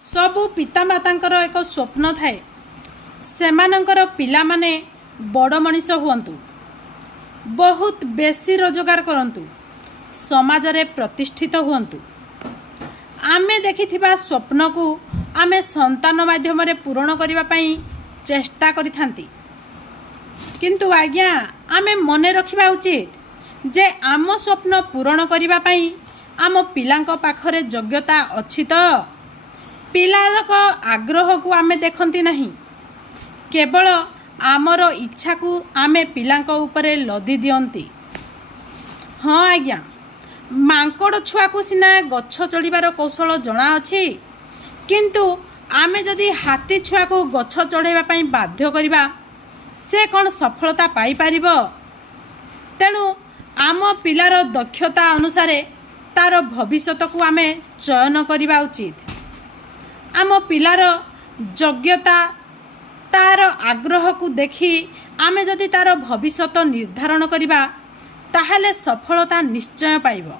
सबु पितामातांकर एक स्वप्न थाए सेमानंकर पिलामाने बड़ मनीष हुअन्तु, बहुत बेसी रोजगार करन्तु, समाज रे प्रतिष्ठित हुअन्तु। आमे देखिथिबा स्वप्न को आमे संतान माध्यम रे पूरण करिबा पई चेष्टा करिथांती, किंतु आज्ञा आमे मने रखिबा उचित जे आम स्वप्न पूरण करिबा पई आम पिलांक पाखरे योग्यता अछि तो। पिलार को आग्रह को आमे देखंती नहीं, केवल आमर इच्छा को आमे पिलांक उपरे लदी दियंती। हाँ आज्ञा, मांकड़ छुआ को सिना गछ चढ़ीबार कौशल जना अछि, किंतु आमे जदि हाथी छुआ को गछ चढ़ाइबा पई बाध्य करिबा से कौन सफलता पाई पारिबो। तेणु आम पिलार दक्षता अनुसारे तार भविष्यत को आमे चयन करिबा उचित। आम पिलार योग्यता तार आग्रह को देखी आमे जदि तार भविष्यत निर्धारण करिबा ताहले सफलता निश्चय पाइबो।